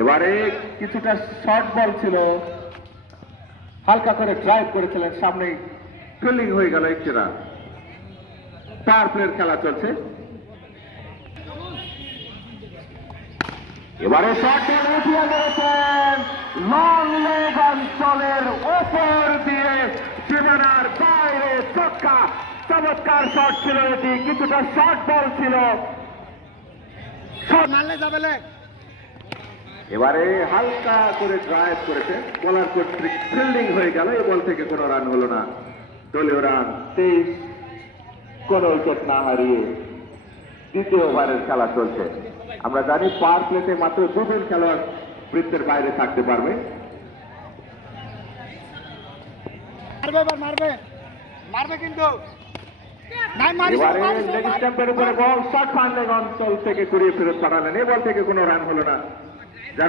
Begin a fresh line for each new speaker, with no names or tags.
এবারে কিছুটা short ball ছিল। হালকা করে ড্রাইভ করেছিলেন সামনে ফিল্ডিং হয়ে গেল একটি রান পাওয়ার প্লের খেলা চলছে। এবারে শর্ট উঠিয়ে দিয়েছেন লং লেগ অঞ্চলের ওপর দিয়ে সীমানার বাইরে চক্কা চমৎকার শট ছিল এটি, কিছুটা শর্ট বল ছিল। শট এবারে হালকা করে ড্রাইভ করেছে। বলার কর্তৃক ফিল্ডিং হয়ে গেল এই বল থেকে কোনো রান হলো না। দলীয় রান তেইশ। কোন উইকেট না হারিয়ে দ্বিতীয় ওভারের খেলা চলছে। আমরা জানি পার প্লেটে মাত্র দুজন খেলোয়াড় বৃত্তের বাইরে থাকতে পারবে।
মারবে মারবে। মারবে কিন্তু।
উপরে বল শর্ট ফান্ডিং থেকে ঘুরিয়ে ফেরত পাঠালেন। এই বল থেকে কোনো রান হলো না। যারা